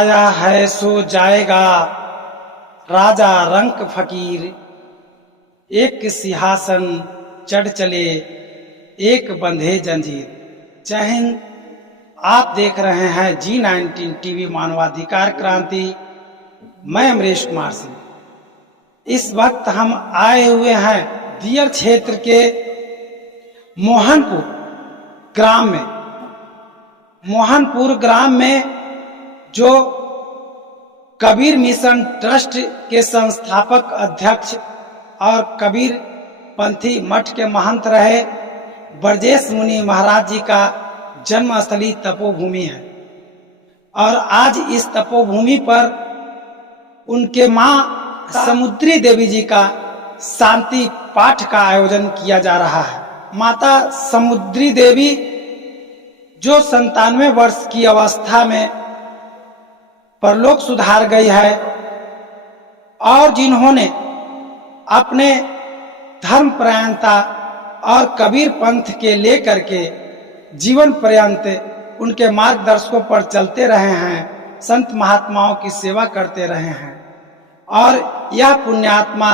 आया है सो जाएगा, राजा रंक फकीर। एक सिंहासन चढ़ चले, एक बंधे जंजीर। जय हिंद। आप देख रहे हैं G19 टीवी मानवाधिकार क्रांति। मैं अमरीश कुमार सिंह। इस वक्त हम आए हुए हैं दियर क्षेत्र के मोहनपुर ग्राम में। मोहनपुर ग्राम में जो कबीर मिशन ट्रस्ट के संस्थापक अध्यक्ष और कबीर पंथी मठ के महंत रहे ब्रजेश मुनि महाराज जी का जन्मस्थली तपोभूमि है। और आज इस तपोभूमि पर उनके मां समुद्री देवी जी का शांति पाठ का आयोजन किया जा रहा है। माता समुद्री देवी जो 97 वर्ष की अवस्था में परलोक सुधार गई है और जिन्होंने अपने धर्म पर्यंता और कबीर पंथ के लेकर के जीवन पर्यंत उनके मार्गदर्शकों पर चलते रहे हैं, संत महात्माओं की सेवा करते रहे हैं। और यह पुण्यात्मा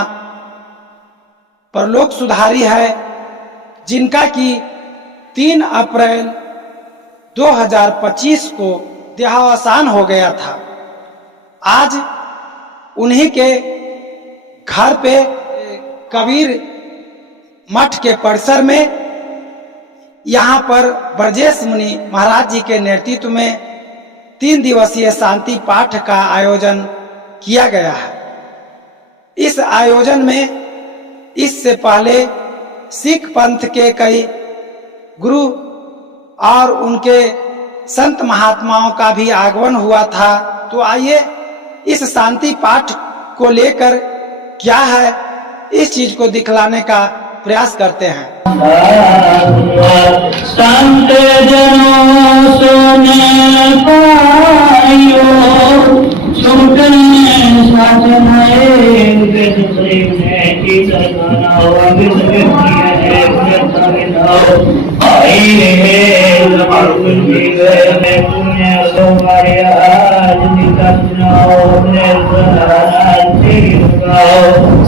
परलोक सुधारी है, जिनका कि 3 अप्रैल 2025 को देहावसान हो गया था। आज उन्हीं के घर पे कबीर मठ के परिसर में यहाँ पर ब्रजेश मुनि महाराज जी के नेतृत्व में 3 दिवसीय शांति पाठ का आयोजन किया गया है। इस आयोजन में इससे पहले सिख पंथ के कई गुरु और उनके संत महात्माओं का भी आगमन हुआ था। तो आइए इस शांति पाठ को लेकर क्या है इस चीज को दिखलाने का प्रयास करते हैं। संत जनों सुने पायो, सुनने साथ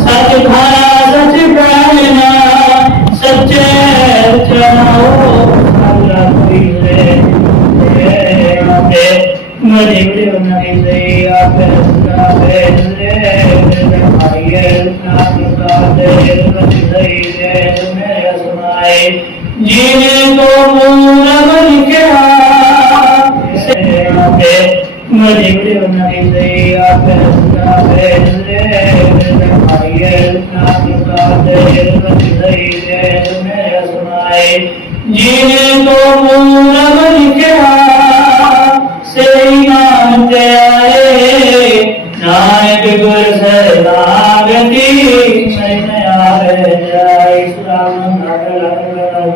सच भाया सच कहना सच्चे चलाओ जीने को जीने तो मूलम लिखा से मानते आए नायक गुर शरणागति मैंने आवे जाय इस्लाम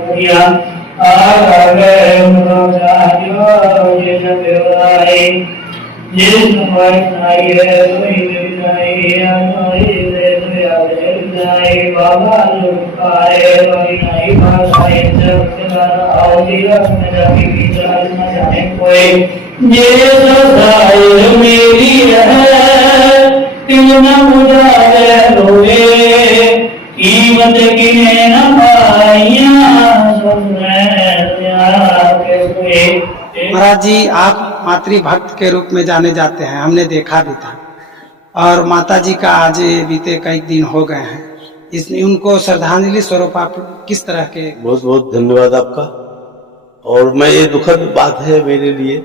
किया आगे मुरादियो ये सब आए जिस नाई है कोई नहीं आई जाए बाबा लुकाए कोई नहीं भाषाए जब आओ दिया मेरा की जान न जाने कोई ये सदाई मेरी है तिल न मुझे रोए कीमत गिने न पाइया महाराज जी आप मातृभक्त के रूप में जाने जाते हैं, हमने देखा भी था। और माता जी का आज बीते कई दिन हो गए हैं, इसमें उनको श्रद्धांजलि स्वरूप आप किस तरह के? बहुत बहुत धन्यवाद आपका। और मैं ये दुखद बात है मेरे लिए,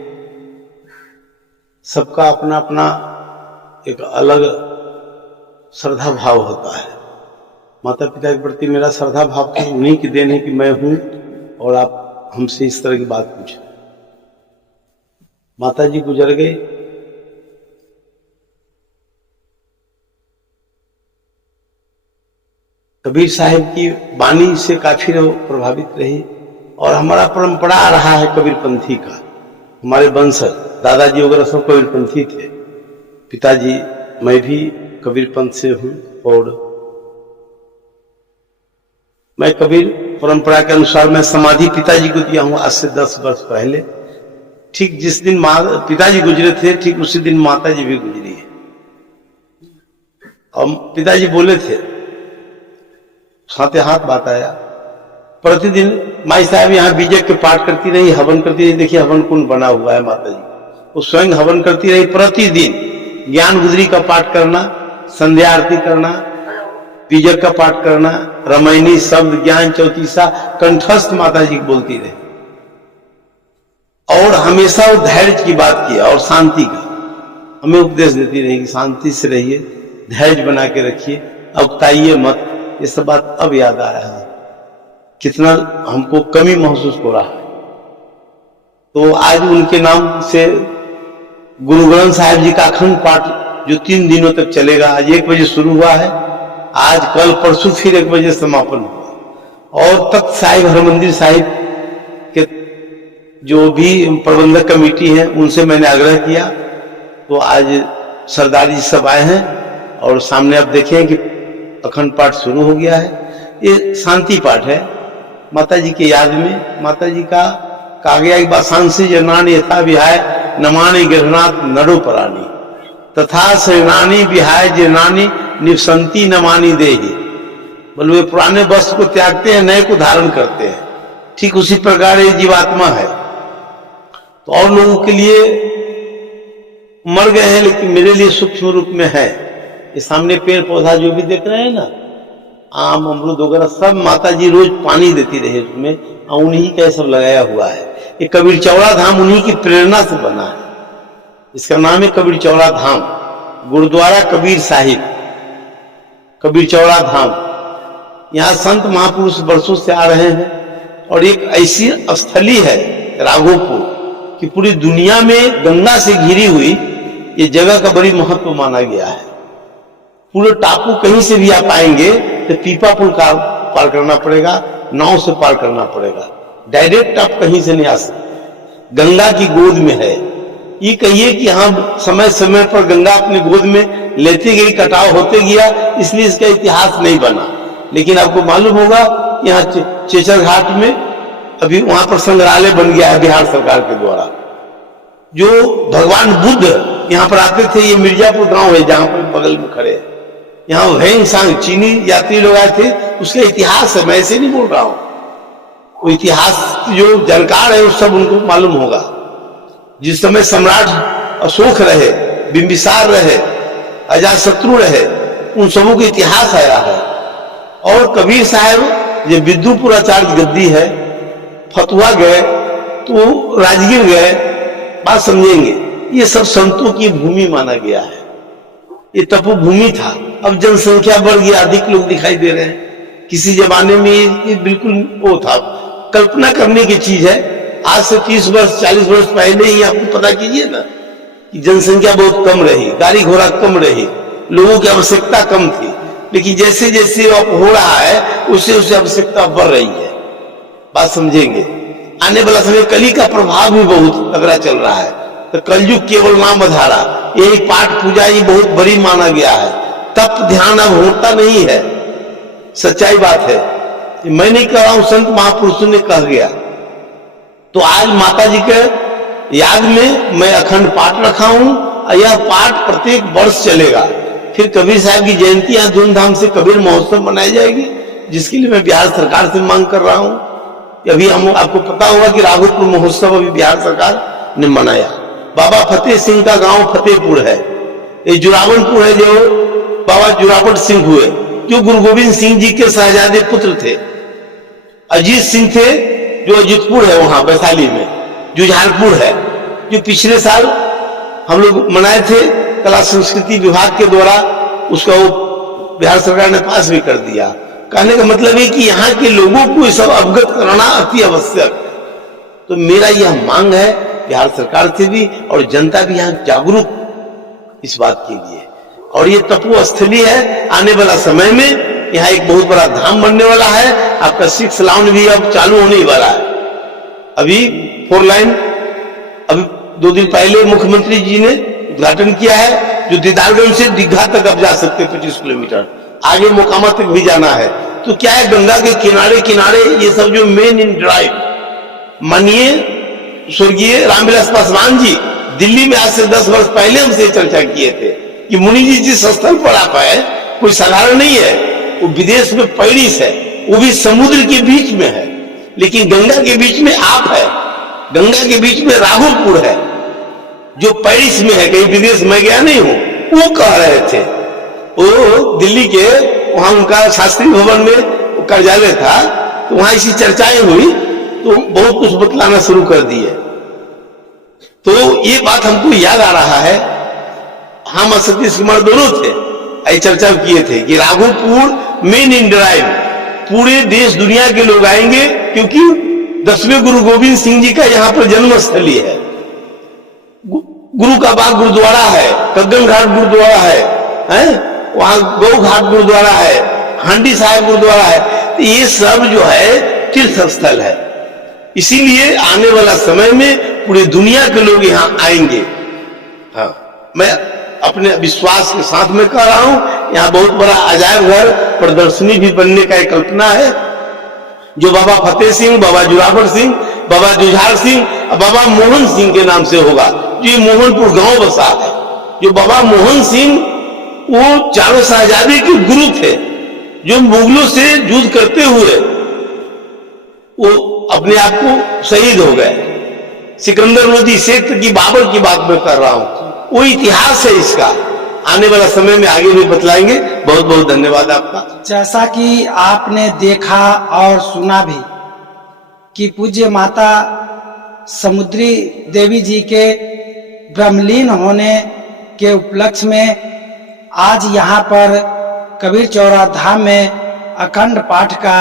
सबका अपना अपना एक अलग श्रद्धा भाव होता है। माता पिता के प्रति मेरा श्रद्धा भाव तो उन्हीं की देन है कि मैं हूं और आप हमसे इस तरह की बात पूछें। माता जी गुजर गए, कबीर साहिब की वाणी से काफी प्रभावित रही और हमारा परंपरा रहा है कबीर पंथी का। हमारे वंशज दादाजी वगैरह सब कबीर पंथी थे, पिताजी मैं भी कबीर पंथ से हूं और मैं कबीर परंपरा के अनुसार मैं समाधि पिताजी को दिया हूं आज से 10 वर्ष पहले। ठीक जिस दिन पिताजी गुजरे थे, ठीक उसी दिन माता जी भी गुजरी है। और पिताजी बोले थे, हाथे हाथ बात आया, प्रतिदिन माई साहब यहाँ बीजे के पाठ करती रही, हवन करती रही। देखिए हवन कुंड बना हुआ है माता जी, वो स्वयं हवन करती रही। प्रतिदिन ज्ञान गुजरी का पाठ करना, संध्या आरती करना, बीजक का पाठ करना, रामायणी शब्द ज्ञान चौतीसा कंठस्थ माता जी बोलती रही। और हमेशा वो धैर्य की बात किया और शांति का हमें उपदेश देती रही कि शांति से रहिए, धैर्य बना के रखिए, अवताइए मत। ये सब बात अब याद आ रहा है, कितना हमको कमी महसूस हो रहा है। तो आज उनके नाम से गुरु ग्रंथ साहिब जी का अखंड पाठ जो 3 दिनों तक चलेगा, आज 1 बजे शुरू हुआ है, आज कल परसों फिर 1 बजे समापन हुआ। और तख्त साहिब हरमंदिर साहिब के जो भी प्रबंधक कमेटी है उनसे मैंने आग्रह किया, तो आज सरदार जी सब आए हैं और सामने आप देखें कि अखंड पाठ शुरू हो गया है। ये शांति पाठ है माता जी के याद में। माता जी का कहा गया कि सांसी जनानी यथा विहाय नमानि गृहनाथ नडो परानी तथा शरणानी विहाय जनानी निवसंती नमानी देही। बोले वे पुराने वस्त्र को त्यागते हैं, नए को धारण करते हैं। ठीक उसी प्रकार ये जीवात्मा है। तो और लोगों के लिए मर गए हैं, लेकिन मेरे लिए सूक्ष्म रूप में है। ये सामने पेड़ पौधा जो भी देख रहे हैं ना, आम अमरूद वगैरह सब माता जी रोज पानी देती रहे उसमें, और उन्हीं का सब लगाया हुआ है। ये कबीर चौड़ा धाम उन्हीं की प्रेरणा से बना है। इसका नाम है कबीर चौड़ा धाम, गुरुद्वारा कबीर साहिब, कबीर चौड़ा धाम। यहाँ संत महापुरुष वर्षों से आ रहे हैं। और एक ऐसी स्थली है राघोपुर कि पूरी दुनिया में गंगा से घिरी हुई ये जगह का बड़ी महत्व माना गया है। पूरे टापू कहीं से भी आप आएंगे तो पीपा पुल का पार करना पड़ेगा, नाव से पार करना पड़ेगा, डायरेक्ट आप कहीं से नहीं आ सकते। गंगा की गोद में है। ये कहिए कि हाँ समय समय पर गंगा अपनी गोद में लेती गई, कटाव होते गया, इसलिए इसका इतिहास नहीं बना। लेकिन आपको मालूम होगा यहाँ चेचर घाट में अभी वहां पर संग्रहालय बन गया है बिहार सरकार के द्वारा। जो भगवान बुद्ध यहाँ पर आते थे, ये मिर्जापुर गांव है जहां पर बगल में खड़े हैं, यहाँ वैंग सांग चीनी यात्री लोग आए थे, उसका इतिहास है, मैं ऐसे नहीं बोल रहा हूं। वो इतिहास जो जानकार है उस सब उनको मालूम होगा। जिस समय सम्राट अशोक रहे, बिंबिसार रहे, अजातशत्रु रहे, उन सबों का इतिहास आया है। और कबीर साहब ये विद्युपुर आचार्य गद्दी है, फतुहा गए तो राजगीर गए, बात समझेंगे। ये सब संतों की भूमि माना गया है। ये तपोभूमि था। अब जनसंख्या बढ़ गई, अधिक लोग दिखाई दे रहे हैं। किसी जमाने में ये बिल्कुल वो था, कल्पना करने की चीज है। आज से 30 वर्ष 40 वर्ष पहले ही आपको पता कीजिए ना कि जनसंख्या बहुत कम रही, गाड़ी घोड़ा कम रही, लोगों की आवश्यकता कम थी। लेकिन जैसे जैसे अब हो रहा है उससे उससे आवश्यकता बढ़ रही है। बात समझेंगे। आने वाला समय कली का प्रभाव भी बहुत तगड़ा चल रहा है। तो कलयुग केवल नाम बधारा, यही पाठ पूजा ये बहुत बड़ी माना गया है। तप ध्यान अब होता नहीं है, सच्चाई बात है। मैं नहीं कह रहा हूं, संत महापुरुषों ने कह गया। तो आज माता जी के याद में मैं अखंड पाठ रखा हूं और यह पाठ प्रत्येक वर्ष चलेगा। फिर कबीर साहब की जयंती यहाँ धूमधाम से कबीर महोत्सव मनाई जाएगी, जिसके लिए मैं बिहार सरकार से मांग कर रहा हूं। अभी हम आपको पता होगा कि राघोपुर महोत्सव अभी बिहार सरकार ने मनाया। बाबा फतेह सिंह का गांव फतेहपुर है, ये जुरावनपुर है जो बाबा जुरावट सिंह हुए, जो गुरु गोविंद सिंह जी के शहजादे पुत्र थे। अजीत सिंह थे जो अजीतपुर है वहां वैशाली में, जुझारपुर है जो पिछले साल हम लोग मनाए थे कला संस्कृति विभाग के द्वारा। उसका वो बिहार सरकार ने पास भी कर दिया। कहने का मतलब है कि यहाँ के लोगों को ये सब अवगत कराना अति आवश्यक। तो मेरा यह मांग है बिहार सरकार से भी और जनता भी यहाँ जागरूक इस बात के लिए। और ये तपो स्थली है, आने वाला समय में यहाँ एक बहुत बड़ा धाम बनने वाला है। आपका 6 लाइन भी अब चालू होने वाला है। अभी 4 लाइन अभी 2 दिन पहले मुख्यमंत्री जी ने उद्घाटन किया है, जो दीदारगंज से दीघा तक अब जा सकते 25 किलोमीटर, आगे मोकामा तक भी जाना है। तो क्या है, गंगा के किनारे किनारे ये सब जो मेन इन ड्राइव मानिए स्वर्गीय रामविलास पासवान जी दिल्ली में आज से 10 वर्ष पहले हमसे चर्चा किए थे कि मुनि जी जिस स्थल पर आप है कोई साधारण नहीं है, वो विदेश में पैरिस है, वो भी समुद्र के बीच में है, लेकिन गंगा के बीच में आप है, गंगा के बीच में राघोपुर है जो पैरिस में है, कहीं विदेश में गया नहीं हूं। वो कह रहे थे, वो दिल्ली के वहां उनका शास्त्री भवन में कार्यालय था, तो वहां इसी चर्चाएं हुई तो बहुत कुछ बतलाना शुरू कर दिए। तो ये बात हमको याद आ रहा है, हम और सतीश कुमार दोनों थे, ऐसी चर्चा किए थे कि राघोपुर मेन इन ड्राइव पूरे देश दुनिया के लोग आएंगे, क्योंकि 10वें गुरु गोविंद सिंह जी का यहाँ पर जन्म स्थली है। गुरु का बाग गुरुद्वारा है, कग्गन घाट गुरुद्वारा है, वहां गौ घाट गुरुद्वारा है, हांडी साहिब गुरुद्वारा है, तो ये सब जो है तीर्थ स्थल है। इसीलिए आने वाला समय में पूरी दुनिया के लोग यहाँ आएंगे। हाँ, मैं अपने विश्वास के साथ में कह रहा हूं, यहाँ बहुत बड़ा अजायब घर प्रदर्शनी भी बनने का एक कल्पना है, जो बाबा फतेह सिंह, बाबा जोरावर सिंह, बाबा जुझार सिंह और बाबा मोहन सिंह के नाम से होगा। जो ये मोहनपुर गांव बसा है, जो बाबा मोहन सिंह वो चारों साहजादे के गुरु थे, जो मुगलों से युद्ध करते हुए वो अपने आप को शहीद हो गए। सिकंदर लोधी क्षेत्र की बाबर की बात मैं कर रहा हूं, वो इतिहास है इसका। आने वाला समय में आगे भी बतलाएंगे। बहुत बहुत धन्यवाद आपका। जैसा कि आपने देखा और सुना भी कि पूज्य माता समुद्री देवी जी के ब्रह्मलीन होने के उपलक्ष्य में आज यहाँ पर कबीर चौरा धाम में अखंड पाठ का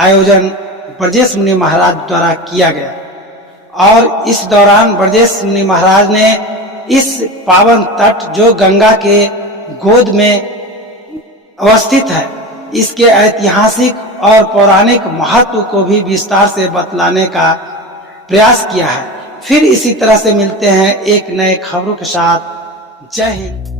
आयोजन ब्रजेश मुनि महाराज द्वारा किया गया, और इस दौरान ब्रजेश मुनि महाराज ने इस पावन तट जो गंगा के गोद में अवस्थित है, इसके ऐतिहासिक और पौराणिक महत्व को भी विस्तार से बतलाने का प्रयास किया है। फिर इसी तरह से मिलते हैं एक नए खबरों के साथ। जय हिंद।